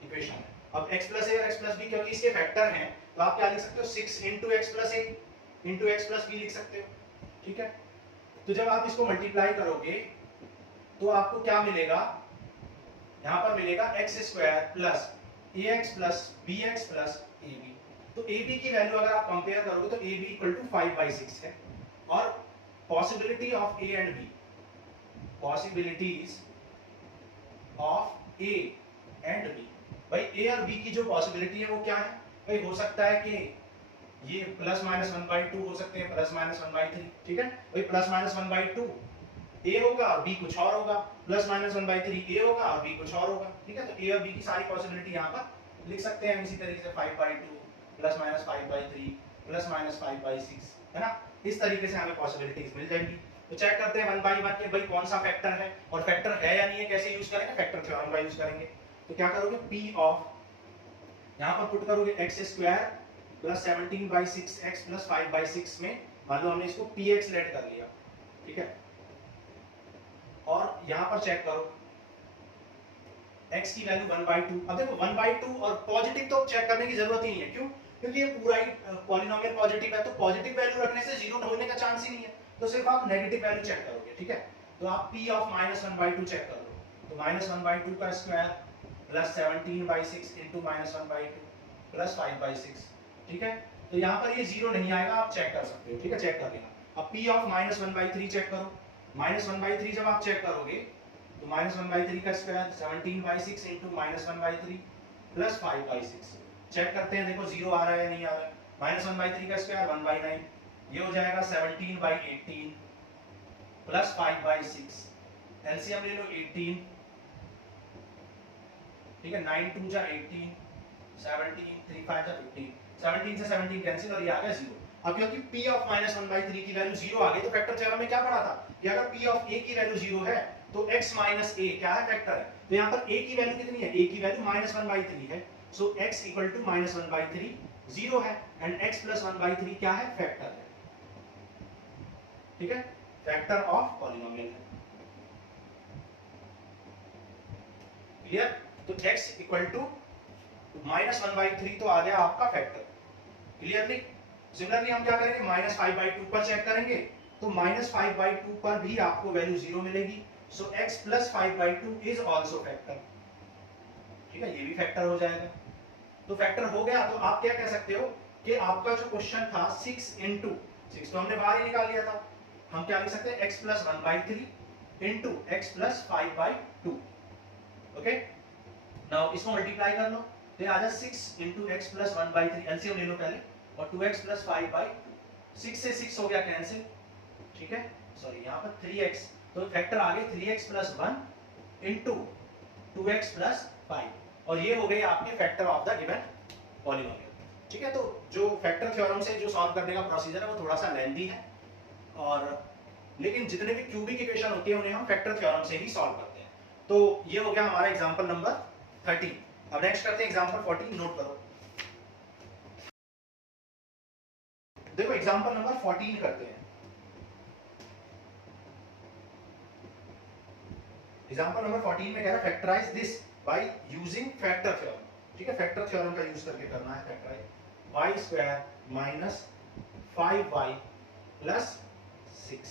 इक्वेशन। अब x प्लस a और x प्लस b क्योंकि इसके फैक्टर हैं, तो आप क्या लिख सकते हो, 6 into x plus a into x plus b लिख सकते हो, ठीक है। तो जब आप इसको मल्टीप्लाई करोगे तो आपको क्या मिलेगा, यहां पर मिलेगा x² plus ax plus bx plus ab। तो ab की वैल्यू अगर आप कंपेयर करोगे तो ab इक्वल टू 5/6 है। और possibility of a and b, possibilities of a and b, भाई a और b की जो पॉसिबिलिटी है वो क्या है, भाई हो सकता है कि ये प्लस माइनस 1/2 हो सकते हैं, प्लस माइनस 1/3, ठीक है। भाई प्लस माइनस 1/2 a होगा और b कुछ और होगा, प्लस माइनस 1/3 a होगा और b कुछ और होगा, ठीक है। तो a और b की सारी पॉसिबिलिटी यहाँ पर लिख सकते हैं इसी तरीके से, 5/2 प्लस माइनस 5/3 प्लस माइनस 5/6, है ना। इस तरीके से हमें पॉसिबिलिटीज मिल जाएंगी। तो चेक करते हैं 1 बाय 1 के भाई कौन सा फैक्टर है और फैक्टर है या नहीं है, कैसे यूज करेंगे, फैक्टर थ्योरम का यूज करेंगे। तो क्या करोगे, p ऑफ, यहाँ पर पुट करोगे x² प्लस 17/6x प्लस 5/6 में मान लो हमने इसको px लेट कर लिया, ठीक है। और यहां पर चेक करो x की वैल्यू 1/2। अब देखो 1/2 और पॉजिटिव तो चेक करने की जरूरत ही नहीं है, क्यों, क्योंकि ये पूरा ही पॉलिनोमियल पॉजिटिव है, तो पॉजिटिव वैल्यू रखने से जीरो होने का चांस ही नहीं है। तो सिर्फ आप नेगेटिव वैल्यू चेक करोगे, ठीक है। तो आप p ऑफ -1/2 चेक कर लो। तो -1/2 का स्क्वायर प्लस 17/6 इनटू -1/2 प्लस 5/6, ठीक है। तो यहाँ पर ये जीरो नहीं आएगा, आप चेक कर सकते हो, ठीक है, चेक कर लेना। अब p ऑफ -1/3 चेक करो। -1/3 जब आप चेक करोगे तो -1/3 का स्क्वायर 17/6 इनटू -1/3 प्लस 5/6, चेक करते हैं, देखो जीरो आ रहा है या नहीं आ रहा है। -1/3 का स्क्वायर 1/9, ये हो जाएगा 17/18 प्लस 5/6, एलसीएम ले लो 18, ठीक है, 9 2 जा 18, 17 3 5 जा 15, 17 से 17 कैंसिल और ये आ गया 0। अब क्योंकि p ऑफ -1/3 की वैल्यू 0 आ गई तो फैक्टर थ्योरम में क्या पढ़ा था कि अगर p ऑफ a की वैल्यू 0 है तो x माइनस a क्या है, फैक्टर है। तो यहाँ पर a की वैल्यू कितनी है, a की वैल्यू -1/3 है, सो x इक्वल टू -1/3 0 है एंड x प्लस 1/3 क्या है, फैक्टर है, ठीक है, फैक्टर ऑफ पॉलिनोमियल है। क्लियर? तो x इक्वल टू -1/3 तो आ गया आपका फैक्टर। क्लियरली? सिमिलरली हम क्या करेंगे, -5/2 पर चेक करेंगे तो -5/2 पर भी आपको वैल्यू 0 मिलेगी, सो x plus 5/2 is also factor, ठीक है, ये भी फैक्टर हो जाएगा। तो फैक्टर हो गया तो आप क्या कह सकते हो कि आपका जो क्वेश्चन था 6 इंटू 6 तो हमने बाहर ही निकाल लिया था, हम क्या लिख सकते हैं x plus 1/3 into x plus 5/2। Okay, now इसको मल्टीप्लाई कर लो तो आ जाए 6 इंटू x प्लस 1/3, एलसीएम ले लो पहले, और 2x प्लस 5/2, 6 से 6 हो गया कैंसिल, ठीक है, सॉरी यहाँ पर 3x, तो फैक्टर आ गए 3x plus 1 into 2x plus 5, और ये हो गई आपके factor of the given polynomial, ठीक है। तो जो फैक्टर थ्योरम से जो सॉल्व करने का प्रोसीजर है वो थोड़ा सा लेंथी है, और लेकिन जितने भी क्यूबिक इक्वेशन होती है उन्हें हम फैक्टर थ्योरम से ही सॉल्व करते हैं। तो ये हो गया हमारा एग्जांपल नंबर 13। अब नेक्स्ट करते हैं एग्जांपल 14, नोट करो। देखो एग्जांपल नंबर 14 करते हैं। एग्जांपल नंबर 14 में कह रहा है factorise this by using factor theorem, ठीक है, फैक्टर थ्योरम का यूज करके करना है factorise, y square minus 5y plus 6,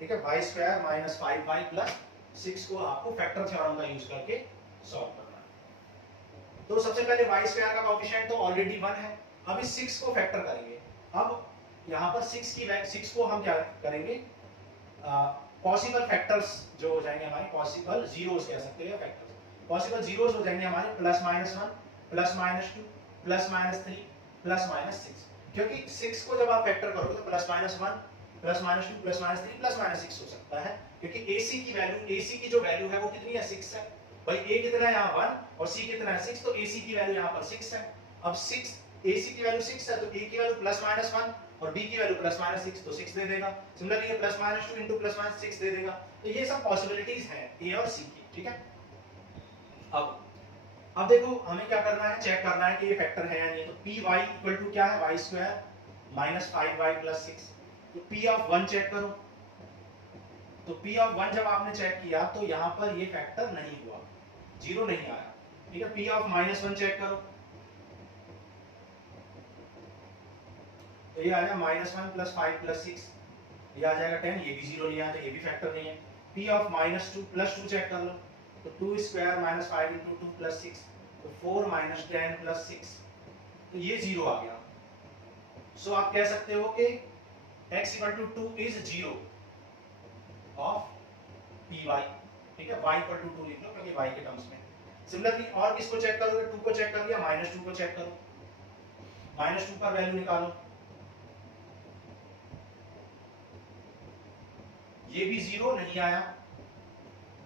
ठीक है, y square minus 5y plus 6 को आपको फैक्टर थ्योरम का यूज करके सॉल्व करना है। तो सबसे पहले y स्क्वायर का कोएफिशिएंट तो ऑलरेडी 1 है, अब इस 6 को फैक्टर करेंगे। अब यहाँ पर 6 को हम क्या करेंगे, पॉसिबल फैक्टर्स जो हो जाएंगे हमारे, पॉसिबल जीरोस कह सकते हैं, फैक्टर्स पॉसिबल जीरोस हो जाएंगे हमारे, +-1 +-2 +-3 +-6, क्योंकि 6 को जब आप फैक्टर करोगे तो +-1 +-2 +-3 +-6 हो सकता है, क्योंकि AC की वैल्यू, AC की जो वैल्यू है वो कितनी है, 6 है भाई, A कितना है यहाँ 1 और C कितना है 6, तो AC की वैल्यू यहाँ पर 6 है। अब 6 AC की वैल्यू 6 है तो A की वैल्यू +-1 और B की वैल्यू +-6 तो 6 दे देगा, सिमिलरली ये +-2 इंटू +-6 दे देगा। तो ये सब पॉसिबिलिटीज हैं A और C की, ठीक है। अब देखो हमें क्या करना है, चेक करना है कि ये फैक्टर है या नहीं। तो py इक्वल टू क्या है, y square minus 5y plus 6, तो p ऑफ 1 चेक करो। तो p ऑफ 1 जब आपने चेक किया तो यहाँ पर ये फैक्टर नहीं हुआ, 0 नहीं आया, ठीक है। p ऑफ -1 चेक करो तो ये आ जाएगा -1 प्लस 5 प्लस 6, ये आ जाएगा 10, ये भी 0 नहीं आया तो ये भी फैक्टर नहीं है। p ऑफ -2 प्लस 2 चेक कर लो तो 2 स्क्वायर माइनस 5 इंटू 2 प्लस 6, तो 4 माइनस 10 प्लस 6, तो ये 0 आ गया। सो आप कह सकते हो कि x equal to 2 is 0 of py, ठीक है, y इक्वल टू 2 लिख लो क्योंकि y के टर्म्स में। सिमिलरली और किसको चेक करोगे, 2 को चेक कर लिया, -2 को चेक करो, -2 पर वैल्यू निकालो, ये भी 0 नहीं आया,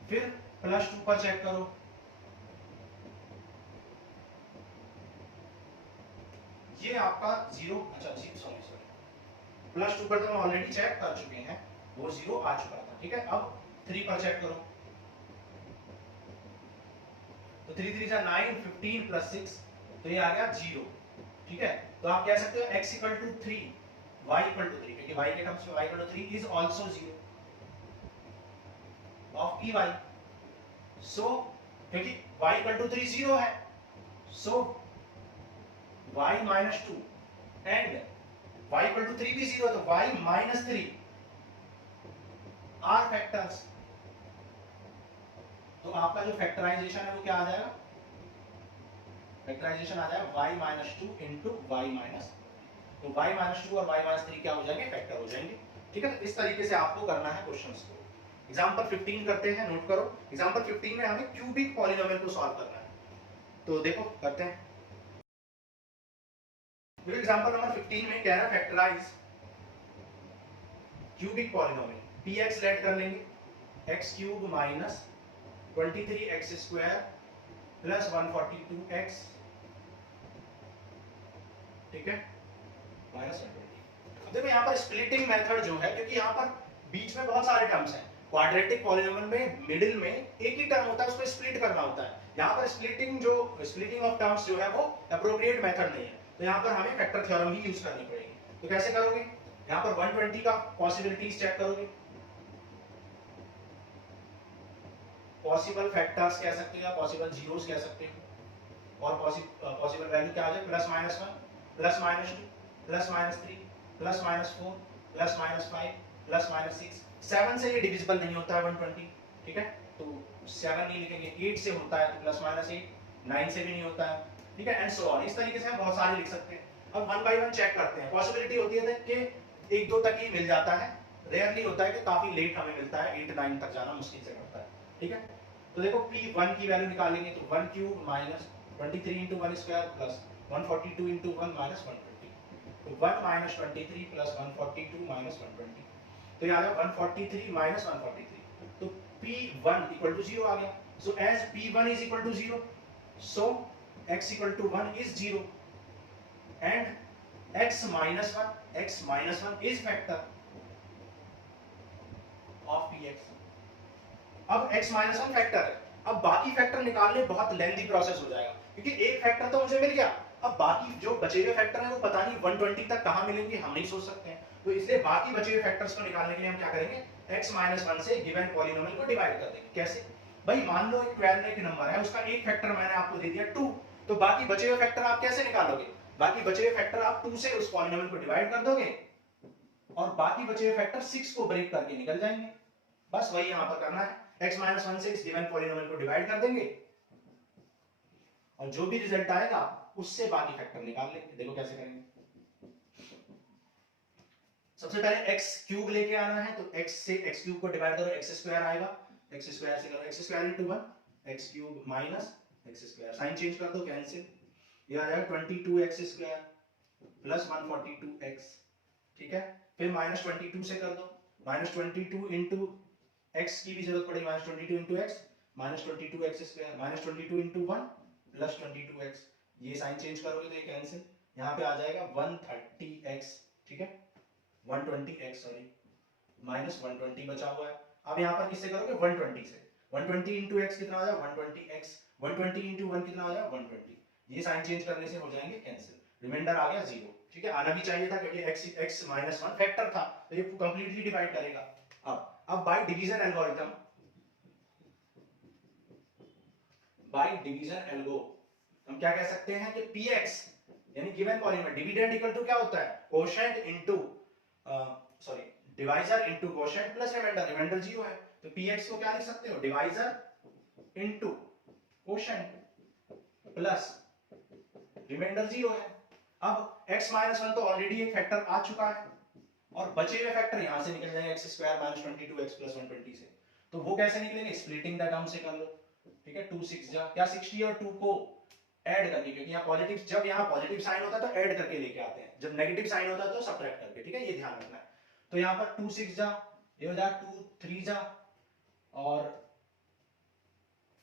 फिर +2 पर चेक करो, ये आपका 0, अच्छा सॉरी +2 पर तो हम ऑलरेडी चेक कर चुके हैं, वो 0 आ चुका था, ठीक है। अब 3 पर चेक करो तो 3 3 9 15 प्लस 6, तो ये आ गया 0, ठीक है। तो आप कह सकते हो x equal to 3 y equal to 3, क्योंकि y के टर्म्स में y equal to 3 is also 0 of py। So क्योंकि y इक्वल टू 3 0 है, so y minus 2 and y equal to 3 भी 0 है, तो y माइनस 3 आर फैक्टर्स। तो आपका जो फैक्टराइजेशन है वो क्या आ जाएगा, फैक्टराइजेशन आ जाएगा y minus 2 into y minus, तो y माइनस 2 और y माइनस 3 क्या हो जाएंगे, फैक्टर हो जाएंगे, ठीक है। तो इस तरीके से आपको करना है क्वेश्चंस को। एग्जांपल 15 करते हैं, नोट करो। एग्जांपल 15 में हमें क्यूबिक पॉलिनोमियल को सॉल्व करना है, तो देखो करते हैं। एग्जांपल नंबर 15 में कह रहा है factorise cubic polynomial, px let कर लेंगे x cube minus 23x square plus 142x, ठीक है, माइनस 120। देखो यहाँ पर स्प्लिटिंग मेथड जो है, क्योंकि यहाँ पर बीच में बहुत सारे टर्म्स हैं, क्वाड्रेटिक पॉलिनोमियल में मिडिल में एक ही टर्म होता है, उसको स्प्लिट करना होता है। यहाँ पर स्प्लिटिंग ऑफ टर्म्स जो है वो एप्रोप्रिएट मेथड नहीं है, तो यहाँ पर हमें फैक्टर थ्योरम ही यूज करनी पड़ेगी। तो कैसे करोगे, यहाँ पर 120 का पॉसिबिलिटीज चेक करोगे, पॉसिबल फैक्टर्स कह सकते हो या पॉसिबल जीरोस कह सकते हो, और पॉसिबल वैल्यू क्या आ जाए, plus minus 1, plus minus 2, plus minus 3, plus minus 4, plus minus 5, plus minus 6। 7 से ये डिविजिबल नहीं होता है 120, ठीक है, तो 7 नहीं लिखेंगे। 8 से होता है तो प्लस माइनस 8, 9 से भी नहीं होता है, ठीक है, एंड सो ऑन। इस तरीके से हम बहुत सारे लिख सकते हैं। अब वन बाय वन चेक करते हैं। पॉसिबिलिटी होती है कि 1 2 तक ही मिल जाता है, रेयरली होता है कि काफी लेट हमें मिलता है, 8 9 तक जाना मुश्किल से पड़ता है, ठीक है। तो देखो p1 की वैल्यू निकालेंगे तो 1 cube minus 23 into 1 square plus 142 into 1 minus 120, तो 1 माइनस 23 प्लस 142 माइनस 120, तो ये आ गया 143 माइनस 143, तो p1 इक्वल टू 0 आ गया। So as p1 is equal to 0, so x equal to 1 is 0 and x minus 1 is factor of px। अब x minus 1 factor है, अब बाकी फैक्टर निकालने बहुत लेंथी प्रोसेस हो जाएगा, क्योंकि एक फैक्टर तो मुझे मिल गया, अब बाकी जो बचे हुए फैक्टर हैं वो पता नहीं 120 तक कहां मिलेंगे, हम नहीं सोच सकते हैं। तो इसलिए बाकी बचे हुए फैक्टर्स को निकालने के लिए हम क्या करेंगे, x माइनस 1 से गिवन पॉलिनोमियल को डिवाइड कर देंगे। कैसे भाई, मान लो एक 12 एक नंबर है, उसका एक फैक्टर मैंने आपको दे दिया 2, तो बाकी बचे हुए फैक्टर आप कैसे निकालोगे, बाकी बचे हुए फैक्टर आप 2 से उस पॉलिनोमियल को डिवाइड कर दोगे और बाकी बचे हुए फैक्टर 6 को ब्रेक करके निकल जाएंगे। बस वही यहां पर करना है, x माइनस 1 से इस गिवन पॉलिनोमियल को डिवाइड कर देंगे और जो भी रिजल्ट आएगा उससे बाकी फैक्टर निकाल लेंगे। देखो कैसे करेंगे। सबसे पहले x क्यूब लेके आना है, तो x से x क्यूब को डिवाइड करो, x स्क्वायर आएगा, x स्क्वायर से करो x square into 1, x cube minus x square, sign change कर दो, कैंसिल, ये आ जाएगा 22x स्क्वायर प्लस 142x, ठीक है। फिर माइनस 22 से कर दो, माइनस 22 इनटू x की भी जरूरत पड़ेगी, minus 22 into x, minus 22x square, minus 22 into 1 plus 22x, ये साइन चेंज करोगे तो ये कैंसिल, यहाँ पे आ जाएगा 130x, ठीक है, 120x सॉरी, माइनस 120 बचा हुआ है। अब यहाँ पर किससे करोगे, 120 से, 120 इनटू x कितना हो जाएगा 120x, 120 इनटू 1 कितना हो जाएगा 120, ये साइन चेंज करने से हो जाएंगे कैंसिल, रिमाइंडर आ गया 0, ठीक है। आना भी चाहिए था क्योंकि x माइनस 1 फैक्टर था, तो ये कंप्लीटली डिवाइड करेगा। अब बाय डिवीजन एल्गोरिथम, हम क्या कह सकते हैं कि px यानी given polynomial, dividend equal to क्या होता है, quotient into sorry divisor into quotient plus remainder, remainder 0 है, तो px को क्या लिख सकते हो, divisor into quotient plus remainder 0 है। अब x माइनस 1 तो ऑलरेडी एक फैक्टर आ चुका है और बचे हुए फैक्टर यहां से निकल जाएंगे, x square minus 22x plus 120 से, तो वो कैसे निकलेंगे, स्प्लिटिंग द टर्म से कर लो, ठीक है, 2 6 जा क्या 60 और 2 को ऐड करके, क्योंकि यहाँ पॉजिटिव, जब यहाँ पॉजिटिव साइन होता है तो ऐड करके लेके आते हैं, जब नेगेटिव साइन होता है तो सब्ट्रैक्ट करके, ठीक है, ये ध्यान रखना है। तो यहाँ पर 2 6 जा, ये हो जाएगा 2 3 जा और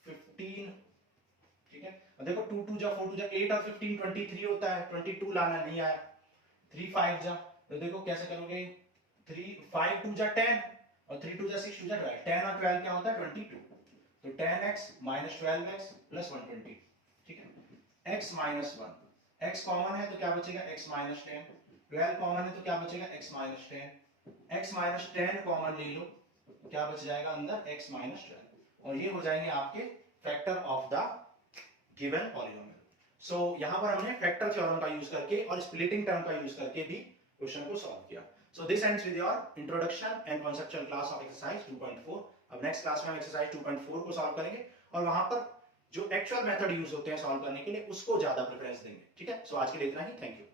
15, ठीक है, और देखो 2 2 जा 4 2 जा 8 और 15 23 होता है, 22 लाना नहीं आया, 3 5 जा, तो देखो कैसे करोगे, 3 5 2 जा 10 और 3 2 जा 6 2 जा 12, 10 और 12 क्या होता है 22, तो 10x माइनस 12x प्लस 120, ठीक है, x माइनस 1, x कॉमन है तो क्या बचेगा x माइनस 10, 12 कॉमन है तो क्या बचेगा x minus 10, x minus 10 common ले लो, क्या बच जाएगा अंदर x माइनस 12, और ये हो जाएंगे आपके factor of the given polynomial. So यहाँ पर हमने फैक्टर थ्योरम का यूज करके और स्प्लिटिंग टर्म का यूज करके भी क्वेश्चन को सॉल्व किया। So this ends with your introduction and conceptual class of exercise 2.4। अब नेक्स्ट क्लास में हम एक्सरसाइज 2.4 को सॉल्व करेंगे और वहां पर जो एक्चुअल मेथड यूज होते हैं सॉल्व करने के लिए उसको ज्यादा प्रेफरेंस देंगे, ठीक है। सो आज के लिए इतना ही, थैंक यू।